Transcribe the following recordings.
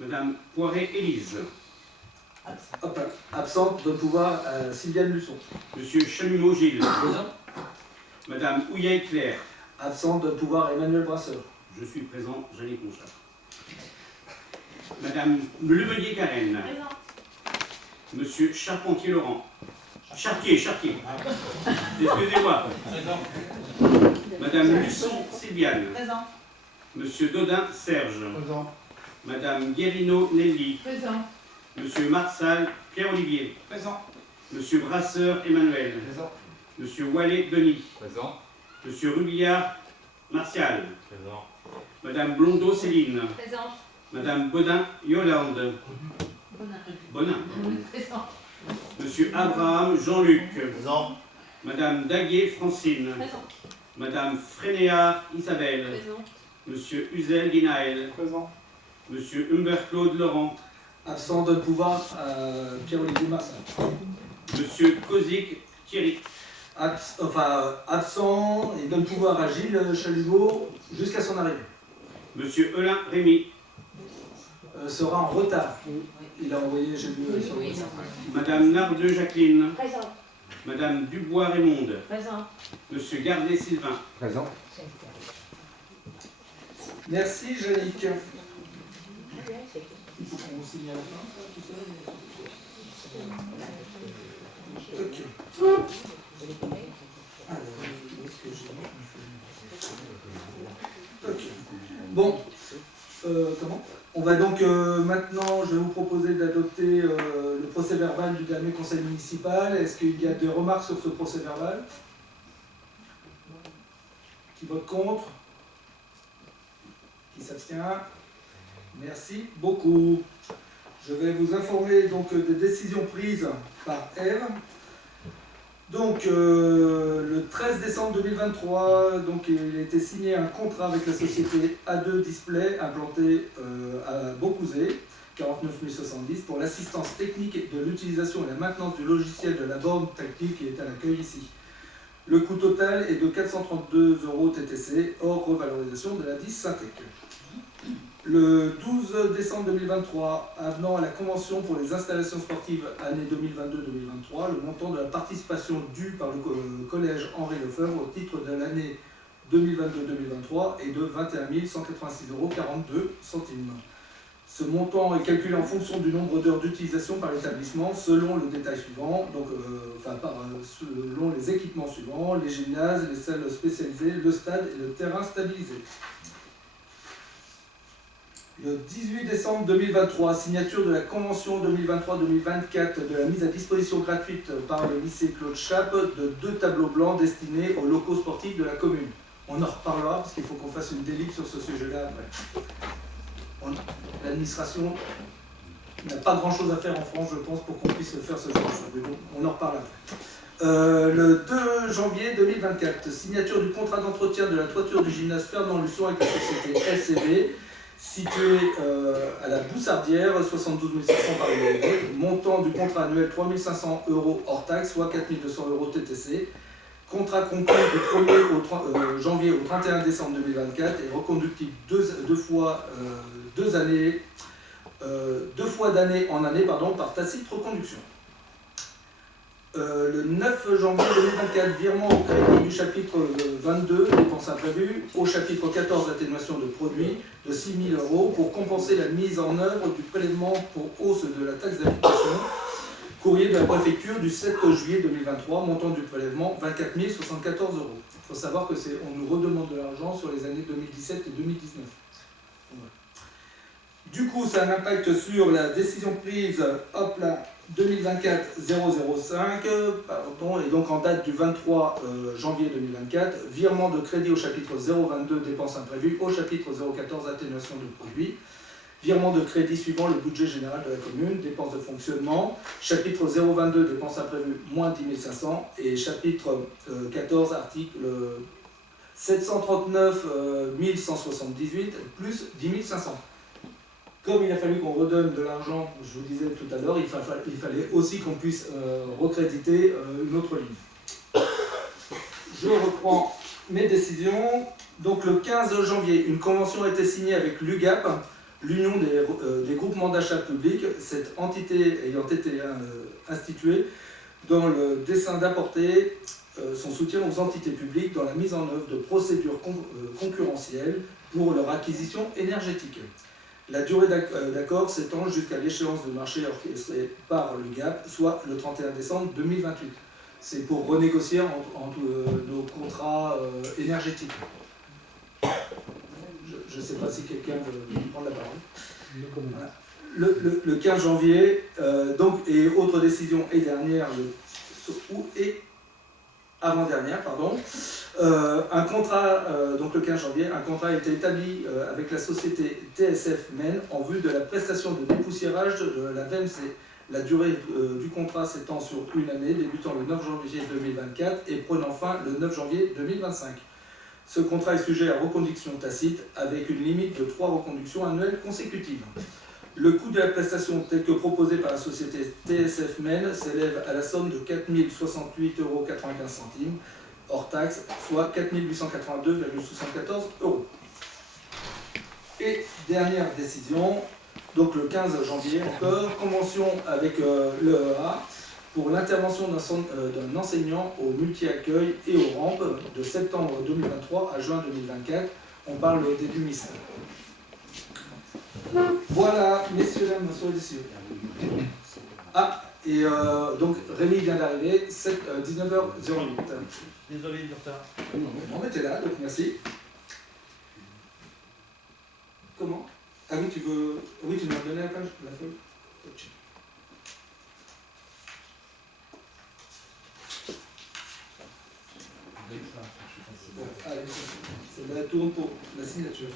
Madame Poiré-Élise. Absente. Donne pouvoir à Sylviane Luçon. Monsieur Chalumeau Gilles. Présent. Madame Houillet-Claire. Absente. Donne pouvoir à Emmanuel Brasseur. Je suis présent, Jannick Conchard. Madame Lemeunier Karen. Présent. Monsieur Charpentier Laurent. Chartier. Excusez-moi. Présent. Madame Luçon Sylviane. Présent. Monsieur Dodin Serge. Présent. Madame Guérino Nelly. Présent. Monsieur Marsal Pierre-Olivier. Présent. Monsieur Brasseur Emmanuel. Présent. Monsieur Wallet Denis. Présent. Monsieur Rubillard Martial. Présent. Madame Blondeau Céline. Présent. Madame Bodin Yolande. Bonin. Présent. Monsieur Abraham Jean-Luc. Présent. Madame Daguet Francine. Présent. Madame Frénéard Isabelle. Présent. Monsieur Uzel Guinaël. Présent. Monsieur Humbert-Claude Laurent. Absent. Donne pouvoir à Pierre-Olivier Marsan. Monsieur Kozik Thierry. Absent et donne pouvoir à Gilles Chalumeau jusqu'à son arrivée. Monsieur Elin Rémy. Sera en retard. Il a envoyé, j'ai vu sur le Oui. Madame Nardeux Jacqueline. Présent. Madame Dubois Raymonde. Présent. Monsieur Gardet Sylvain. Présent. Merci, Jannick. Il faut qu'on signe à la fin, tout ça. Ok. Alors, où est-ce que j'ai mis? Ok. Bon. Comment? On va donc maintenant, je vais vous proposer d'adopter le procès verbal du dernier conseil municipal. Est-ce qu'il y a des remarques sur ce procès verbal? Qui vote contre? Qui s'abstient? Merci beaucoup. Je vais vous informer donc des décisions prises par Ève. Donc le 13 décembre 2023, donc, il a été signé un contrat avec la société A2 Display implantée à Beaucouzé, 49 070, pour l'assistance technique de l'utilisation et la maintenance du logiciel de la borne tactile qui est à l'accueil ici. Le coût total est de 432 € TTC, hors revalorisation de la 10 Syntec. Le 12 décembre 2023, avenant à la convention pour les installations sportives année 2022-2023, le montant de la participation due par le collège Henri Lefebvre au titre de l'année 2022-2023 est de 21 186,42 €. Ce montant est calculé en fonction du nombre d'heures d'utilisation par l'établissement selon le détail suivant, donc, selon les équipements suivants, les gymnases, les salles spécialisées, le stade et le terrain stabilisé. Le 18 décembre 2023, signature de la convention 2023-2024 de la mise à disposition gratuite par le lycée Claude Chappe de 2 tableaux blancs destinés aux locaux sportifs de la commune. On en reparlera parce qu'il faut qu'on fasse une délite sur ce sujet-là après. L'administration n'a pas grand-chose à faire en France, je pense, pour qu'on puisse faire ce genre de choses. Mais bon, on en reparle après. Le 2 janvier 2024, signature du contrat d'entretien de la toiture du gymnase Fernand Luçon avec la société LCB, située à la Boussardière, 72 500 par année, montant du contrat annuel 3 500 € hors taxe, soit 4 200 € TTC. Contrat conclu du 1er janvier au 31 décembre 2024 et reconductible deux fois d'année en année par tacite reconduction. Le 9 janvier 2024, virement au crédit du chapitre 22, dépenses imprévues, au chapitre 14, atténuation de produits, de 6 000 € pour compenser la mise en œuvre du prélèvement pour hausse de la taxe d'habitation. Courrier de la préfecture du 7 juillet 2023, montant du prélèvement 24 074 €. Il faut savoir que on nous redemande de l'argent sur les années 2017 et 2019. Du coup, ça a un impact sur la décision prise, 2024-005, et donc en date du 23 janvier 2024, virement de crédit au chapitre 022, dépenses imprévues, au chapitre 014, atténuation de produits. Virement de crédit suivant le budget général de la commune, dépenses de fonctionnement, chapitre 022, dépenses imprévues, moins 10 500, et chapitre 14, article 739 178, plus 10 500. Comme il a fallu qu'on redonne de l'argent, je vous disais tout à l'heure, il fallait aussi qu'on puisse recréditer une autre ligne. Je reprends mes décisions. Donc le 15 janvier, une convention a été signée avec l'UGAP l'Union des groupements d'achat publics, cette entité ayant été instituée dans le dessein d'apporter son soutien aux entités publiques dans la mise en œuvre de procédures concurrentielles pour leur acquisition énergétique. La durée d'accord s'étend jusqu'à l'échéance de marché orchestrée par l'UGAP, soit le 31 décembre 2028. C'est pour renégocier entre nos contrats énergétiques. Je ne sais pas si quelqu'un veut prendre la parole. Voilà. Le 15 janvier, et autre décision et dernière, avant-dernière, pardon, un contrat, donc le 15 janvier, un contrat a été établi avec la société TSF Men en vue de la prestation de dépoussiérage de la VMC. La durée du contrat s'étend sur une année, débutant le 9 janvier 2024 et prenant fin le 9 janvier 2025. Ce contrat est sujet à reconduction tacite avec une limite de 3 reconductions annuelles consécutives. Le coût de la prestation tel que proposé par la société TSF Men s'élève à la somme de 4 068,95 €, hors taxe, soit 4 882,74 €. Et dernière décision, donc le 15 janvier encore, convention avec l'EEA pour l'intervention d'un enseignant au multi-accueil et aux rampes de septembre 2023 à juin 2024. On parle des DUMIS. Voilà, messieurs, dames, soyez messieurs. Ah, et donc Rémi vient d'arriver, 19h08. Désolé du retard. Non, mais t'es là, donc merci. Comment? Ah oui, tu veux... Oui, tu m'as donné la page, la feuille. Allez, c'est la tourne pour la signature.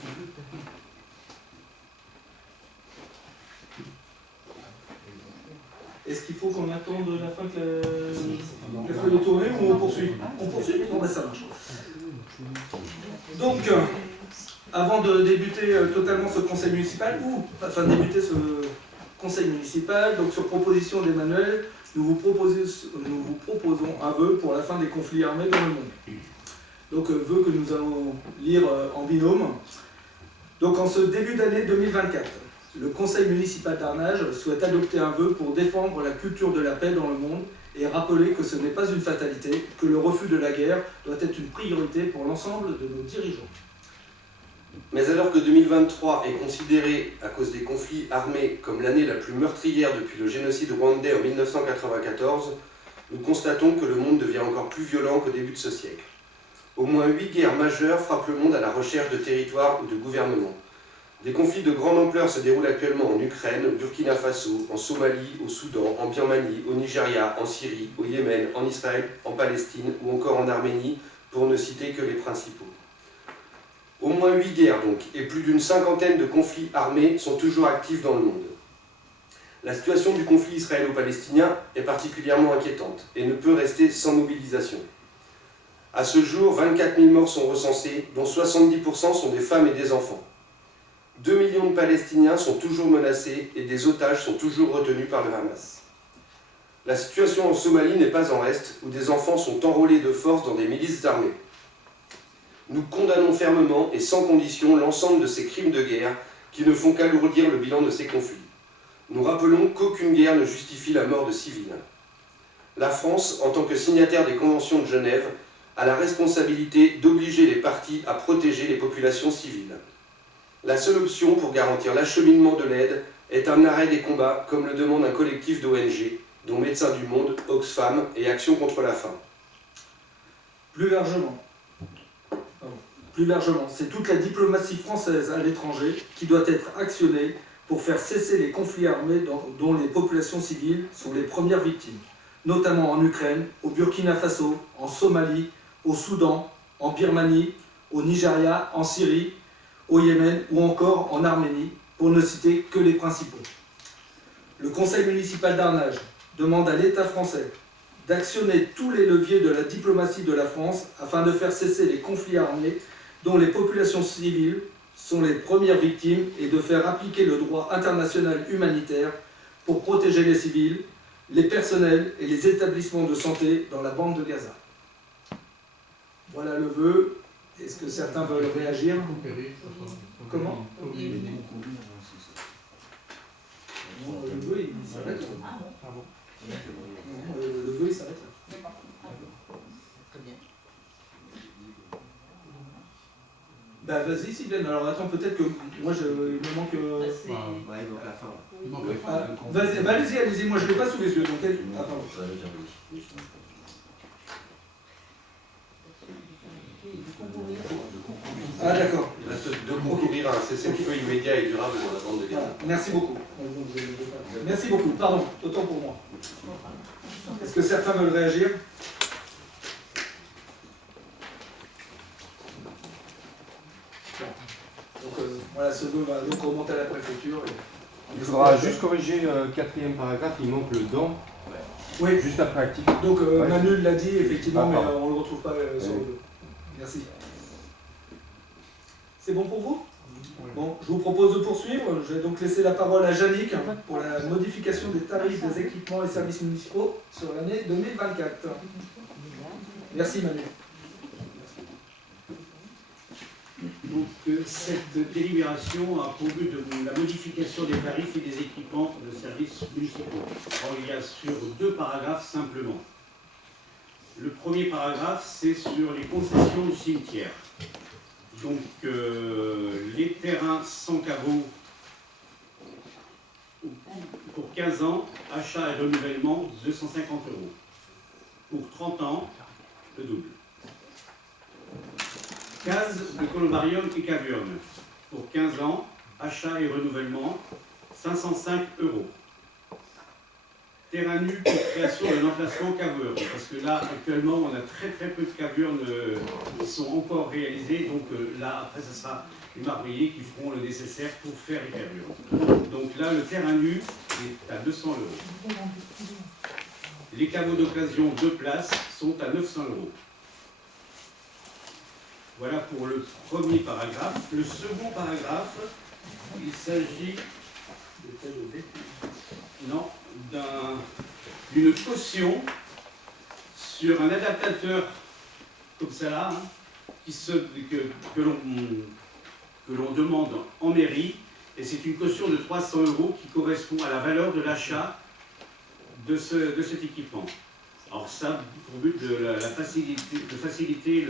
Est-ce qu'il faut qu'on attende la fin que la feuille est tournée ou on poursuit? On poursuit? Bon, ben ça marche. Donc, avant de débuter totalement ce conseil municipal, donc sur proposition d'Emmanuel, nous vous proposons un vœu pour la fin des conflits armés dans le monde. Donc, vœu que nous allons lire en binôme. Donc, en ce début d'année 2024, le conseil municipal d'Arnage souhaite adopter un vœu pour défendre la culture de la paix dans le monde et rappeler que ce n'est pas une fatalité, que le refus de la guerre doit être une priorité pour l'ensemble de nos dirigeants. Mais alors que 2023 est considéré, à cause des conflits armés, comme l'année la plus meurtrière depuis le génocide rwandais en 1994, nous constatons que le monde devient encore plus violent qu'au début de ce siècle. Au moins 8 guerres majeures frappent le monde à la recherche de territoires ou de gouvernements. Des conflits de grande ampleur se déroulent actuellement en Ukraine, au Burkina Faso, en Somalie, au Soudan, en Birmanie, au Nigeria, en Syrie, au Yémen, en Israël, en Palestine ou encore en Arménie, pour ne citer que les principaux. Au moins 8 guerres donc, et plus d'une cinquantaine de conflits armés sont toujours actifs dans le monde. La situation du conflit israélo-palestinien est particulièrement inquiétante et ne peut rester sans mobilisation. À ce jour, 24 000 morts sont recensés, dont 70% sont des femmes et des enfants. 2 millions de Palestiniens sont toujours menacés et des otages sont toujours retenus par le Hamas. La situation en Somalie n'est pas en reste, où des enfants sont enrôlés de force dans des milices armées. Nous condamnons fermement et sans condition l'ensemble de ces crimes de guerre qui ne font qu'alourdir le bilan de ces conflits. Nous rappelons qu'aucune guerre ne justifie la mort de civils. La France, en tant que signataire des conventions de Genève, a la responsabilité d'obliger les parties à protéger les populations civiles. La seule option pour garantir l'acheminement de l'aide est un arrêt des combats, comme le demande un collectif d'ONG, dont Médecins du Monde, Oxfam et Action contre la faim. Plus largement, c'est toute la diplomatie française à l'étranger qui doit être actionnée pour faire cesser les conflits armés dont les populations civiles sont les premières victimes, notamment en Ukraine, au Burkina Faso, en Somalie, au Soudan, en Birmanie, au Nigeria, en Syrie, au Yémen ou encore en Arménie, pour ne citer que les principaux. Le conseil municipal d'Arnage demande à l'État français d'actionner tous les leviers de la diplomatie de la France afin de faire cesser les conflits armés dont les populations civiles sont les premières victimes et de faire appliquer le droit international humanitaire pour protéger les civils, les personnels et les établissements de santé dans la bande de Gaza. Voilà le vœu. Est-ce que certains veulent réagir? Comment? s'arrête là. Ah bon. Non, le vœu il s'arrête là. D'accord. Très bien. Bah vas-y Sylvain, alors attends, peut-être que moi il me manque... Bah, c'est- Ouais, donc la fin. Oui. Ah, vas-y, bah, allez-y, moi je l'ai pas sous les yeux, donc ah, pardon. Ah d'accord. De concourir à un cessez-le-feu immédiat et durable dans la bande de Voilà. Gaza. Merci beaucoup. Merci beaucoup, pardon, autant pour moi. Est-ce que certains veulent réagir? Donc voilà, ce vœu va donc remonter à la préfecture. Il faudra juste corriger le quatrième paragraphe, il manque le dans, Oui, juste après actif. donc Ouais. Manu l'a dit effectivement, Ah, mais pardon. on ne le retrouve pas sur le Oui. vœu. Merci. C'est bon pour vous? Bon, je vous propose de poursuivre. Je vais donc laisser la parole à Yannick pour la modification des tarifs des équipements et services municipaux sur l'année 2024. Merci Manu. Donc, cette délibération a pour but de la modification des tarifs et des équipements de services municipaux. Alors, il y a sur 2 paragraphes simplement. Le premier paragraphe, c'est sur les concessions du cimetière. Donc, les terrains sans caveau pour 15 ans, achat et renouvellement, 250 €. Pour 30 ans, le double. Case de columbarium et caverne. Pour 15 ans, achat et renouvellement, 505 €. Terrain nu pour création d'un emplacement caverne. Parce que là, actuellement, on a très peu de cavernes qui sont encore réalisées. Donc là, après, ce sera les marbriers qui feront le nécessaire pour faire les caverne. Donc là, le terrain nu est à 200 €. Les caveaux d'occasion 2 places sont à 900 €. Voilà pour le premier paragraphe. Le second paragraphe, il s'agit d'une caution sur un adaptateur comme ça là, que l'on demande en mairie, et c'est une caution de 300 € qui correspond à la valeur de l'achat de cet équipement. Alors ça, pour but de faciliter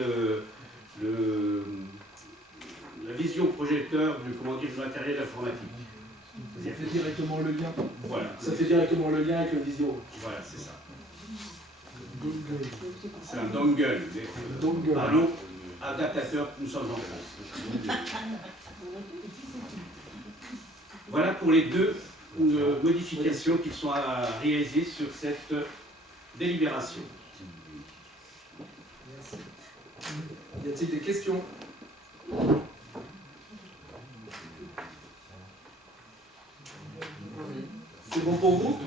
la vision projecteur du matériel informatique. Ça fait directement le lien. Voilà, Ça fait directement le lien avec le visio. voilà, c'est ça. C'est un dongle. Dongle. Pardon, adaptateur, nous sommes en France. Voilà pour les 2 modifications qui sont à réaliser sur cette délibération. Merci. Y a-t-il des questions? C'est bon pour vous?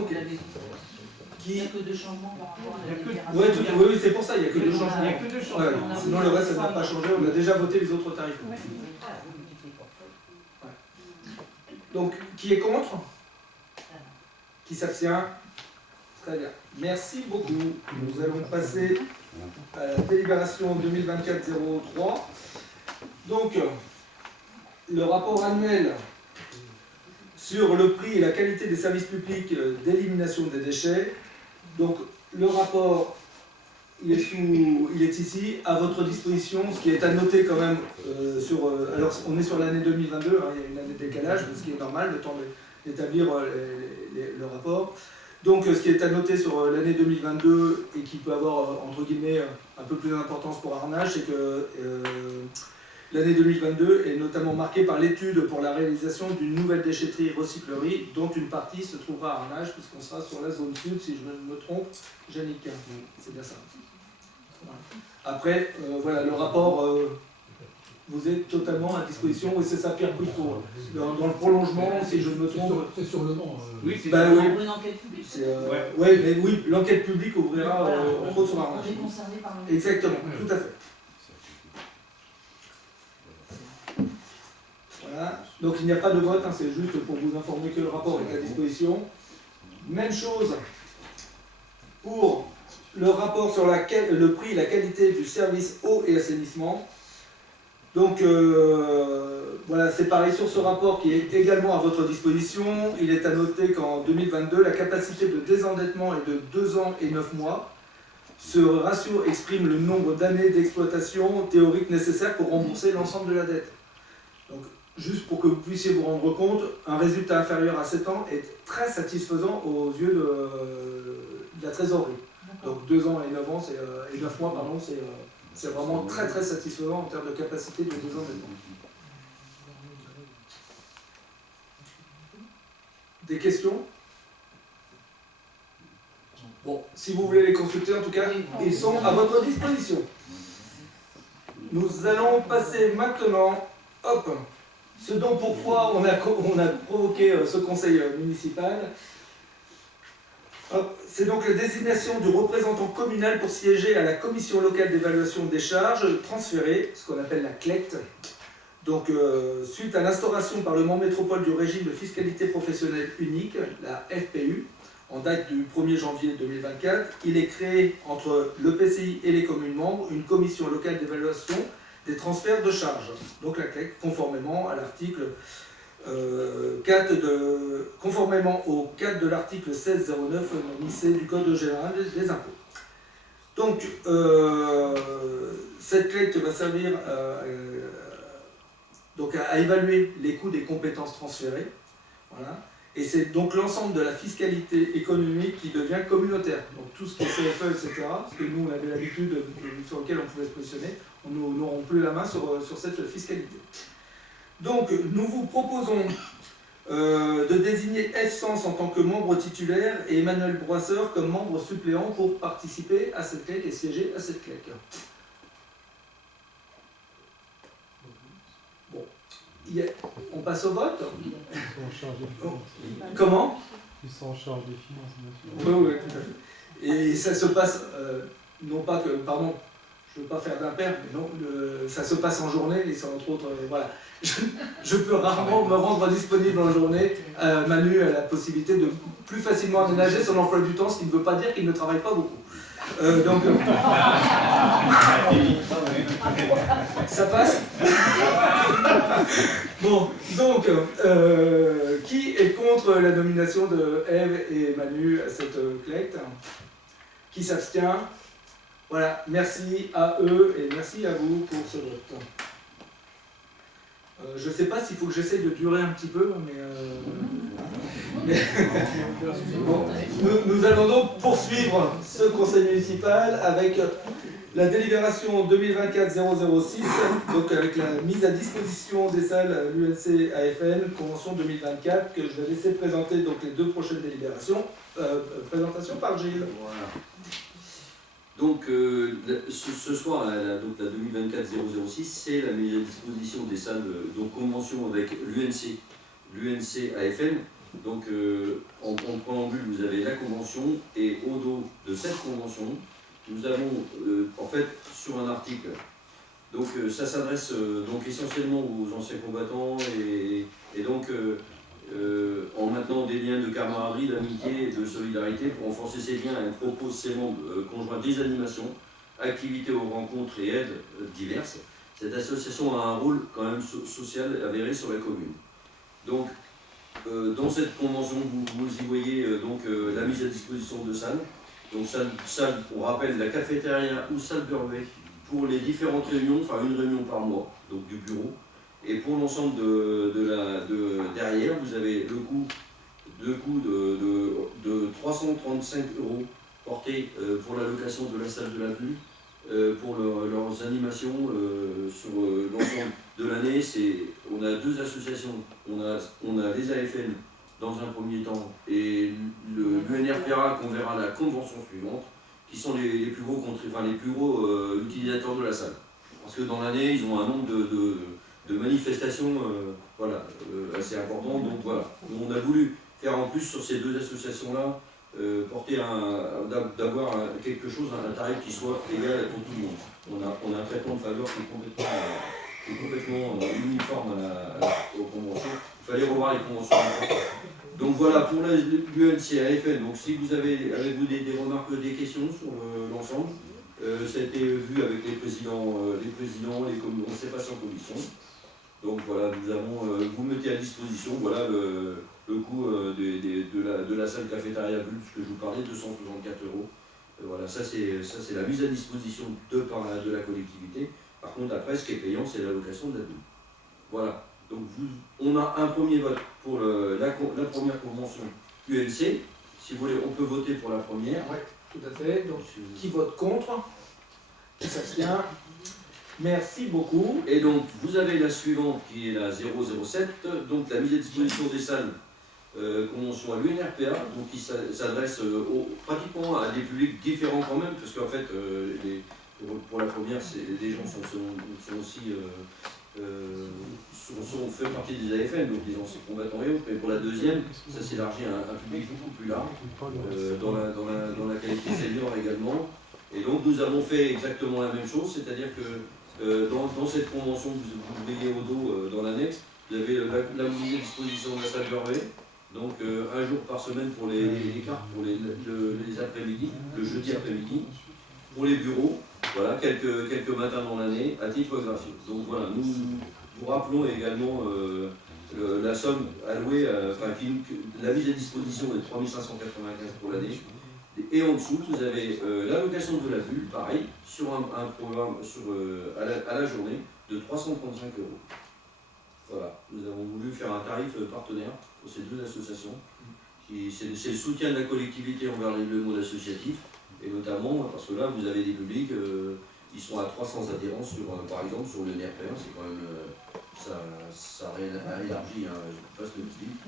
Ok. Il n'y a que 2 changements par rapport à la délibération. Oui, c'est pour ça, il n'y a que 2 Il n'y changements. a que 2 Ouais, changements. sinon le reste, ça ne va pas changer. On a déjà voté les autres tarifs. Donc, qui est contre? Qui s'abstient? Très bien. Merci beaucoup. Nous allons passer à la délibération 2024-03. Donc, le rapport annuel sur le prix et la qualité des services publics d'élimination des déchets. Donc, le rapport, il est ici, à votre disposition. Ce qui est à noter quand même, alors on est sur l'année 2022, hein, il y a une année de décalage, ce qui est normal, le temps d'établir le rapport. Donc, ce qui est à noter sur l'année 2022 et qui peut avoir, entre guillemets, un peu plus d'importance pour Arnage, c'est que l'année 2022 est notamment marquée par l'étude pour la réalisation d'une nouvelle déchetterie recyclerie, dont une partie se trouvera à Arnage, puisqu'on sera sur la zone sud, si je ne me trompe, Yannick. C'est bien ça. Voilà. Après, voilà, le rapport vous est totalement à disposition, et c'est ça Pierre Couilleau. Dans le prolongement, si je ne me trompe. C'est sur le nom. Oui, c'est Bah, ça. oui. Pour une enquête publique. Ouais, mais oui, l'enquête publique ouvrira Voilà. entre autres sur Arnage. On est concerné par le. Exactement, tout à fait. Voilà. Donc il n'y a pas de vote, hein, c'est juste pour vous informer que le rapport est à disposition. Même chose pour le rapport sur le prix et la qualité du service eau et assainissement. Donc voilà, c'est pareil sur ce rapport qui est également à votre disposition. Il est à noter qu'en 2022, la capacité de désendettement est de 2 ans et 9 mois. Ce ratio exprime le nombre d'années d'exploitation théorique nécessaire pour rembourser l'ensemble de la dette. Donc, juste pour que vous puissiez vous rendre compte, un résultat inférieur à 7 ans est très satisfaisant aux yeux de la trésorerie. Donc 2 ans et 9 ans, et 9 mois, pardon, c'est vraiment très très satisfaisant en termes de capacité de désendettement. Des questions? Bon, si vous voulez les consulter, en tout cas, ils sont à votre disposition. Nous allons passer maintenant, hop, ce dont pourquoi on a provoqué ce conseil municipal. C'est donc la désignation du représentant communal pour siéger à la commission locale d'évaluation des charges transférées, ce qu'on appelle la CLECT. Donc, suite à l'instauration par le Mans Métropole du régime de fiscalité professionnelle unique, la FPU, en date du 1er janvier 2024, il est créé entre l'EPCI et les communes membres une commission locale d'évaluation des transferts de charges, donc la CLECT, conformément à l'article conformément au 4 de l'article 1609 C du Code général des impôts. Donc, cette CLECT va servir donc à évaluer les coûts des compétences transférées. Voilà. Et c'est donc l'ensemble de la fiscalité économique qui devient communautaire. Donc tout ce qui est CFE, etc., ce que nous on avait l'habitude, sur lequel on pouvait se positionner, nous n'aurons plus la main sur cette fiscalité. Donc nous vous proposons de désigner F-Sens en tant que membre titulaire et Emmanuel Broisseur comme membre suppléant pour participer à cette CLEC et siéger à cette CLEC. Bon, on passe au vote. Ils sont en charge des finances. Comment? Ils sont en charge des finances, bien sûr. Oui, tout à fait. Et ça se passe, non pas que, pardon, je ne veux pas faire d'impair, mais non, ça se passe en journée, et c'est entre autres, voilà. Je peux rarement me rendre disponible en journée. Manu a la possibilité de plus facilement aménager son emploi du temps, ce qui ne veut pas dire qu'il ne travaille pas beaucoup. Donc, ça passe. Bon, donc, qui est contre la nomination de Ève et Manu à cette CLECT? Qui s'abstient? Voilà, merci à eux et merci à vous pour ce vote. Je ne sais pas s'il faut que j'essaye de durer un petit peu, mais bon, nous allons donc poursuivre ce conseil municipal avec la délibération 2024-006, donc avec la mise à disposition des salles à l'UNC AFN, convention 2024, que je vais laisser présenter donc les 2 prochaines délibérations. Présentation par Gilles. Voilà. Donc ce soir, donc la 2024-006, c'est la mise à disposition des salles, donc convention avec l'UNC AFN. Donc en préambule, vous avez la convention et au dos de cette convention, nous avons en fait sur un article, donc ça s'adresse donc essentiellement aux anciens combattants et donc en maintenant des liens de camaraderie, d'amitié et de solidarité pour renforcer ces liens, elle propose ses membres conjoints des animations, activités aux rencontres et aides diverses. Cette association a un rôle quand même social avéré sur la commune. Donc, dans cette convention, vous y voyez la mise à disposition de salles. Donc, salle, on rappelle, la cafétéria ou salle de relais pour les différentes réunions, enfin une réunion par mois, donc du bureau. Et pour l'ensemble derrière, vous avez le coût de 335 € porté pour la location de la salle de la pluie, pour leurs animations sur l'ensemble de l'année. On a 2 associations, on a les AFN dans un premier temps et l'UNRPA qu'on verra à la convention suivante, qui sont les plus gros utilisateurs de la salle. Parce que dans l'année, ils ont un nombre de manifestations assez important. Donc voilà, on a voulu faire en plus sur ces 2 associations-là, d'avoir quelque chose, un tarif qui soit égal pour tout le monde. On a un traitement de faveur qui est complètement uniforme aux conventions. Il fallait revoir les conventions. Donc voilà, pour l'UNC AFN, donc si vous avez avec vous des remarques, des questions sur l'ensemble, Ça a été vu avec les présidents, on s'est passé en commission. Donc voilà, nous avons, vous mettez à disposition voilà, le coût de la salle cafétéria bulle, ce que je vous parlais, 264 €. Voilà, ça c'est la mise à disposition de la collectivité. Par contre, après, ce qui est payant, c'est la location de la bulle. Voilà. Donc on a un premier vote pour la première convention UNC. Si vous voulez, on peut voter pour la première. Oui, tout à fait. Donc, qui vote contre? Qui s'abstient? Merci beaucoup. Et donc, vous avez la suivante qui est la 007, donc la mise à disposition des salles, convention à l'UNRPA, donc qui s'adresse pratiquement à des publics différents quand même, parce qu'en fait, pour la première, les gens sont aussi fait partie des AFN, donc les anciens combattants et autres, mais pour la deuxième, ça s'élargit à un public beaucoup plus large, dans la qualité senior également. Et donc nous avons fait exactement la même chose, c'est-à-dire que dans cette convention que vous voyez au dos dans l'annexe, vous avez la mise à disposition de la salle Gervais, donc un jour par semaine pour les cartes, pour les après-midi, le jeudi après-midi, pour les bureaux, voilà, quelques matins dans l'année, à titre gratuit. Donc voilà, nous vous rappelons également la somme allouée, la mise à disposition est 3 595 pour l'année. Et en dessous, vous avez l'allocation de la bulle, pareil, sur un programme à la journée de 335 €. Voilà, nous avons voulu faire un tarif partenaire pour ces deux associations. C'est le soutien de la collectivité envers le monde associatif, et notamment parce que là, vous avez des publics, ils sont à 300 adhérents, par exemple, sur le NRPR, c'est quand même, ça élargit un vaste public.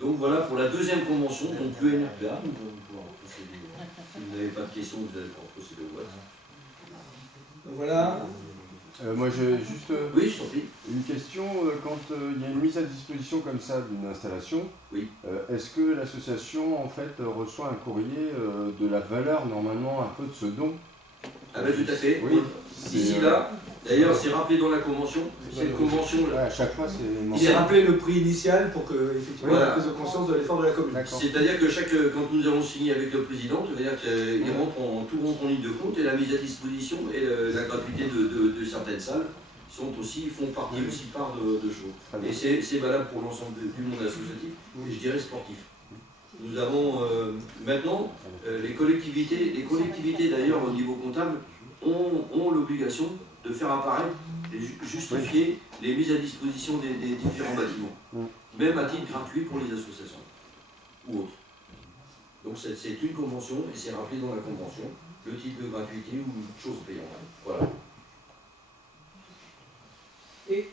Donc voilà pour la deuxième convention, donc l'UNRPA, nous allons pouvoir procéder. Si vous n'avez pas de questions, vous allez pouvoir procéder au vote. Donc voilà. Moi j'ai juste Oui, je t'en prie. une question. Quand il y a une mise à disposition comme ça d'une installation, Oui. Est-ce que l'association en fait reçoit un courrier de la valeur normalement un peu de ce don? Ah ben tout à fait. Oui. Ici, là, d'ailleurs, c'est rappelé dans la convention. Cette convention Ouais, à chaque fois c'est Il mentionné. s'est rappelé le prix initial pour que, effectivement, Voilà. la prise de conscience de l'effort de la commune. D'accord. C'est-à-dire que quand nous avons signé avec le président, c'est-à-dire qu'il tout rentre en ligne de compte et la mise à disposition et la gratuité de certaines salles font partie aussi part de choses. Très bien. Et c'est valable pour l'ensemble du monde associatif et je dirais sportif. Nous avons maintenant les collectivités d'ailleurs au niveau comptable ont l'obligation de faire apparaître et justifier les mises à disposition des différents bâtiments, même à titre gratuit pour les associations ou autres. Donc c'est une convention et c'est rappelé dans la convention, le type de gratuité ou chose payante. Voilà. Et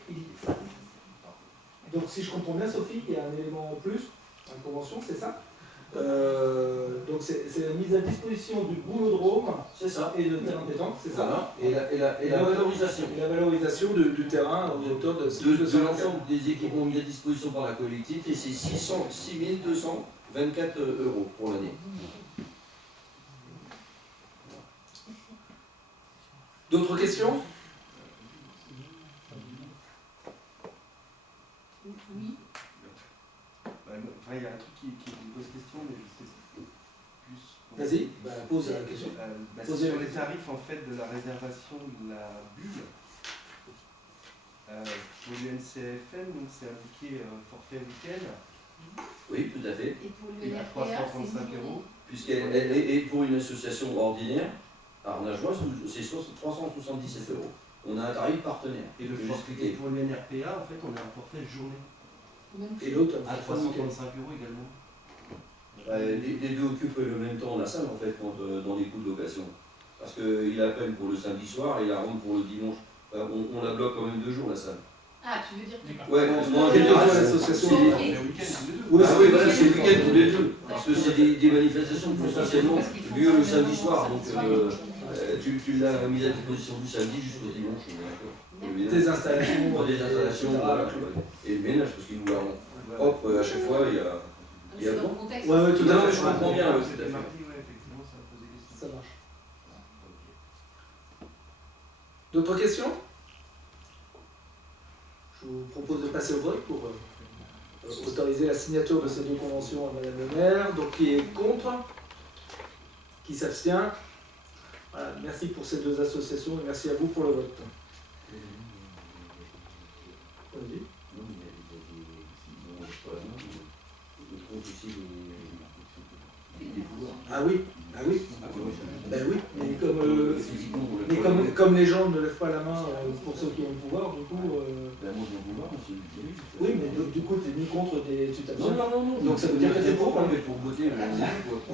donc si je comprends bien, Sophie, il y a un élément en plus, une convention, c'est ça? Donc c'est la mise à disposition du boulodrome C'est ça. et de terrain pétanque, c'est ça? Voilà. Et la valorisation. Et la valorisation du terrain à hauteur de De l'ensemble des équipements mis à disposition par la collectivité, c'est 6 224 € pour l'année. D'autres questions? Oui. Enfin, il y a un truc qui me pose question, mais je sais plus. Vas-y, pose la question. C'est sur les tarifs en fait de la réservation de la bulle. Pour l'UNCFM, donc c'est indiqué forfait week-end. Oui, tout à fait. Et pour Et à l'UNRPA, 335 €. Puisqu'elle est pour une association ordinaire, arnageoise, c'est 377 €. On a un tarif partenaire. Et le Je vais forfait, l'expliquer. et pour l'UNRPA, en fait, on a un forfait journée Et l'autre, à 335 € également. Les deux occupent le même temps la salle en fait dans les coûts de location. Parce qu'il appelle pour le samedi soir et la ronde pour le dimanche. On la bloque quand même 2 jours la salle. Ah, tu veux dire que... Ouais, parce qu'en Quelquefois, général, l'association. c'est- On fait le week-end tous les deux. Oui, ah oui, voilà, c'est le week-end tous les deux. Parce que c'est des manifestations qui essentiellement lieu le samedi soir. Donc tu l'as mis à disposition du samedi jusqu'au dimanche. Des installations. Pour des installations, etc. voilà. Et le ménage, parce qu'ils nous gardent propre à chaque fois. Il y a C'est dans bon. le contexte. Ouais, tout à Non, fait. mais je comprends bien. Oui, tout à C'était fait. mardi, ouais, effectivement, ça a posé question. Ça marche. D'autres questions? Je vous propose de passer au vote pour autoriser la signature de ces deux conventions à Madame le maire. Donc qui est contre? Qui s'abstient? Voilà, merci pour ces deux associations et merci à vous pour le vote. Vas-y. Non, mais il y a des pouvoirs. Ah oui, ah oui. Ah, oui. Ben oui, mais Physiquement, on le mais voit. comme les gens ne lèvent pas la main pour ceux qui ont le pouvoir, du coup. Ben, moi, je m'en pouvoir, c'est Oui, mais du coup, tu es mis contre des. Tu t'abstiens. non. Donc ça veut dire que t'es pour, mais pour voter,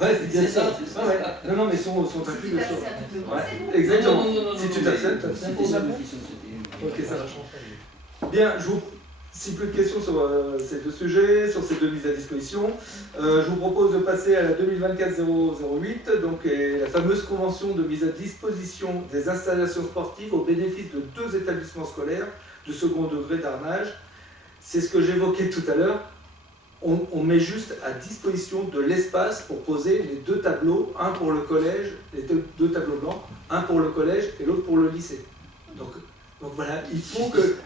Ouais, c'est bien ça. Ah ouais. Non, non, mais sont inclus le soir. Ouais. Exactement. Si tu t'abstiens, t'abstiens pour la Ok, ça va. Bien, si plus de questions sur ces deux sujets, sur ces deux mises à disposition, je vous propose de passer à la 2024-008, donc la fameuse convention de mise à disposition des installations sportives au bénéfice de 2 établissements scolaires de second degré d'Arnage. C'est ce que j'évoquais tout à l'heure. On met juste à disposition de l'espace pour poser les 2 tableaux, un pour le collège, les deux tableaux blancs, un pour le collège et l'autre pour le lycée. Donc voilà, il faut que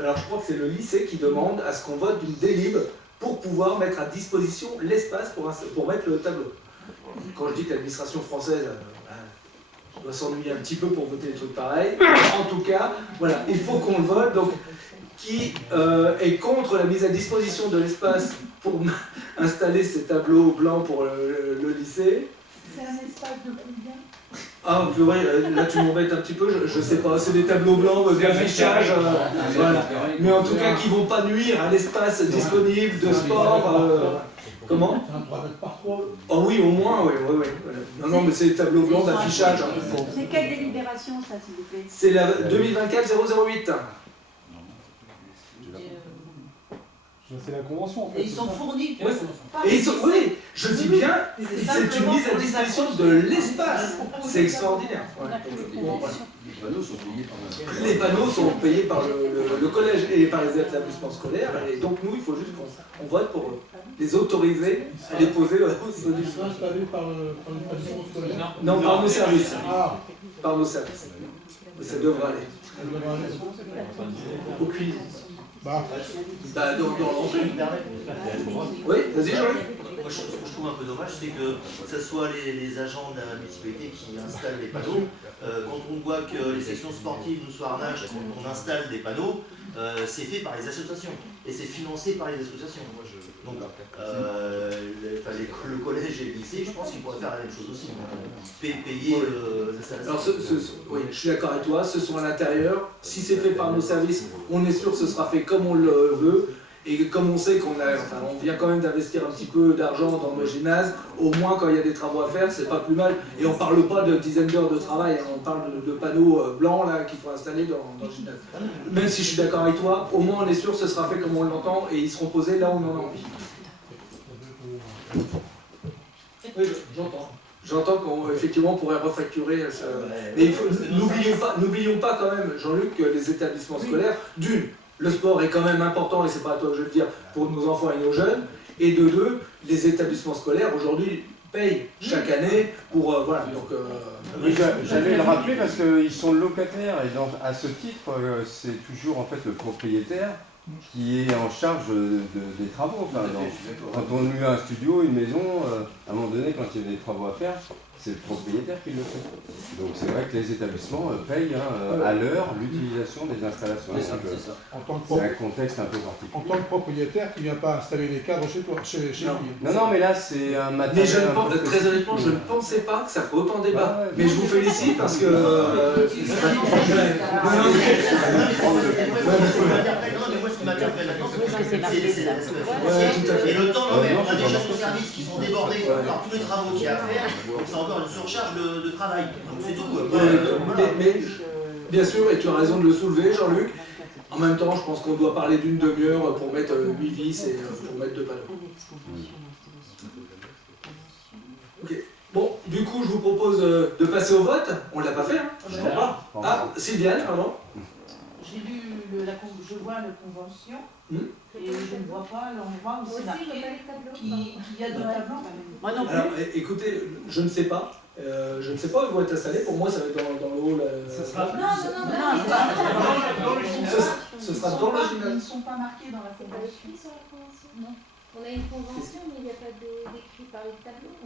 alors je crois que c'est le lycée qui demande à ce qu'on vote d'une délib pour pouvoir mettre à disposition l'espace pour mettre le tableau. Quand je dis que l'administration française doit s'ennuyer un petit peu pour voter des trucs pareils, en tout cas, voilà, il faut qu'on le vote. Donc, qui est contre la mise à disposition de l'espace pour installer ces tableaux blancs pour le lycée? C'est un espace de combien? Ah, purée, là tu m'embêtes un petit peu, je sais pas, c'est des tableaux blancs d'affichage, voilà. Mais en tout cas qui vont pas nuire à l'espace disponible de sport. Comment? Oh oui, au moins, oui. Non, mais c'est des tableaux blancs d'affichage. C'est quelle délibération ça, s'il vous plaît? C'est la 2024-008. C'est la convention en fait. Et ils sont fournis. Oui. Et ils sont, oui, je dis bien, c'est une mise à disposition de l'espace. C'est extraordinaire. On a plus de convention. Les panneaux sont payés par Les panneaux sont payés par le collège et par les établissements scolaires. Et donc nous, il faut juste qu'on vote pour les autoriser à les poser au Ils sont installés par l'établissement scolaire. Non, par nos services. Ah, Par nos services. Mais ça devrait aller. elle devrait aller. Aucune idée. Bah, Dans l'entrée. Oui, vas-y Jean-Luc. Moi, ce que je trouve un peu dommage, c'est que ce soit les agents de la municipalité qui installent les panneaux. Quand on voit que les sections sportives, nous soit Arnage, on installe des panneaux, c'est fait par les associations et c'est financé par les associations. Donc, le collège et le lycée, je pense qu'ils pourraient faire la même chose aussi. Payer l'installation. Alors, oui, je suis d'accord avec toi, ce sont à l'intérieur. Si c'est fait par nos services, on est sûr que ce sera fait comme on le veut. Et comme on sait on vient quand même d'investir un petit peu d'argent dans le gymnase, au moins quand il y a des travaux à faire, c'est pas plus mal. Et on parle pas de dizaines d'heures de travail, on parle de panneaux blancs là qu'il faut installer dans le gymnase. Même si je suis d'accord avec toi, au moins on est sûr que ce sera fait comme on l'entend et ils seront posés là où on en a envie. Oui, j'entends. J'entends qu'effectivement on pourrait refacturer. Mais n'oublions pas quand même, Jean-Luc, que les établissements scolaires, le sport est quand même important, et c'est pas à toi que je veux le dire, pour nos enfants et nos jeunes. Et de 2, les établissements scolaires aujourd'hui payent chaque année pour voilà. Donc, Oui, j'allais le rappeler parce qu'ils sont locataires et à ce titre, c'est toujours en fait le propriétaire qui est en charge des travaux. Enfin, quand on loue un studio, une maison, à un moment donné, quand il y a des travaux à faire, c'est le propriétaire qui le fait. Donc c'est vrai que les établissements payent à l'heure l'utilisation des installations. C'est un contexte un peu particulier. en tant que propriétaire qui ne vient pas installer les cadres chez toi, chez lui. Non, mais là c'est un matériel. mais très honnêtement, je ne pensais pas que ça ferait autant débat. Mais je vous félicite parce que. Moi, ce qui m'interpelle maintenant, c'est l'aspect Ouais, tout à fait. Et le temps, on a des gens de service qui sont débordés par tous les travaux qu'il y a à faire, donc c'est encore une surcharge de travail. Donc c'est tout. Mais bien sûr, et tu as raison de le soulever, Jean-Luc. En même temps, je pense qu'on doit parler d'une demi-heure pour mettre 8 vis et pour mettre 2 panneaux. Ok. Bon, du coup, je vous propose de passer au vote. On ne l'a pas fait, hein? Je crois pas. Ah, Sylviane, pardon. J'ai lu je vois la convention et je ne vois pas l'endroit où c'est marqué qu'il y a deux tableaux. Moi non plus. Alors, écoutez, je ne sais pas. Je ne sais pas où ils vont être installés. Pour moi, ça va être dans le hall. Non, Ce sera dans le Ils gymnase. ne sont pas marqués dans la C'est pas convention. écrit sur la convention. Non. On a une convention, mais il n'y a pas d'écrit par les tableaux.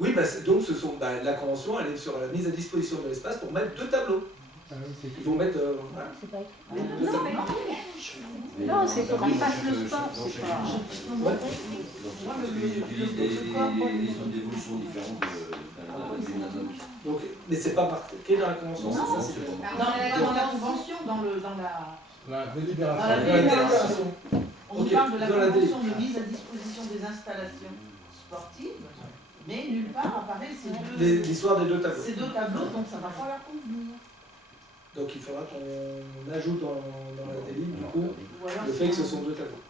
Oui, donc la convention, elle est sur la mise à disposition de l'espace pour mettre 2 tableaux. Ils vont mettre. Voilà. Non, c'est pour qu'ils fassent le sport. C'est pas... Ils utilisent des zones d'évolution différentes d'une à l'autre. Donc, mais c'est pas marqué dans la convention, Non, c'est ça, c'est pas. Dans la convention, dans la La Dans délibération. la délibération. On Ok, parle de la dans la convention de mise à disposition des installations sportives, mais nulle part apparaît l'histoire des 2 tableaux. ces 2 tableaux, donc ça va pas leur convenir. Donc il faudra qu'on ajoute dans la délib, du coup, Ou alors, le fait que ce sont 2 tableaux.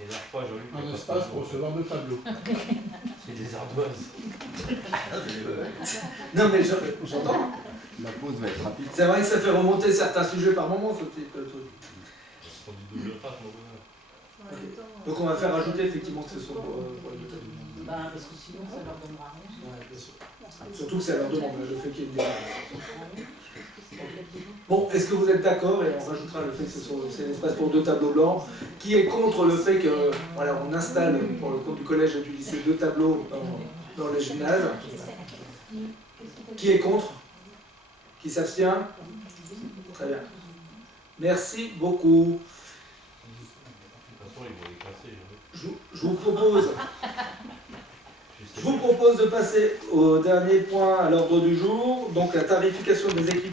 Un espace pour recevoir 2 tableaux. C'est des ardoises. Non mais j'entends. La pause va être rapide. C'est vrai que ça fait remonter certains sujets par moment, ce petit truc. Donc on va faire rajouter effectivement que ce soit pour les 2 tableaux. Parce que sinon ça leur donnera rien. Ouais, bien sûr. Surtout que ça leur demande, le fait qu'il y ait une délibération. Bon, est-ce que vous êtes d'accord, et on rajoutera le fait que c'est l'espace pour 2 tableaux blancs, qui est contre le fait que voilà, on installe pour le compte du collège et du lycée 2 tableaux dans les gymnases. Qui est contre? Qui s'abstient? Très bien. Merci beaucoup. Je vous propose de passer au dernier point à l'ordre du jour, donc la tarification des équipements.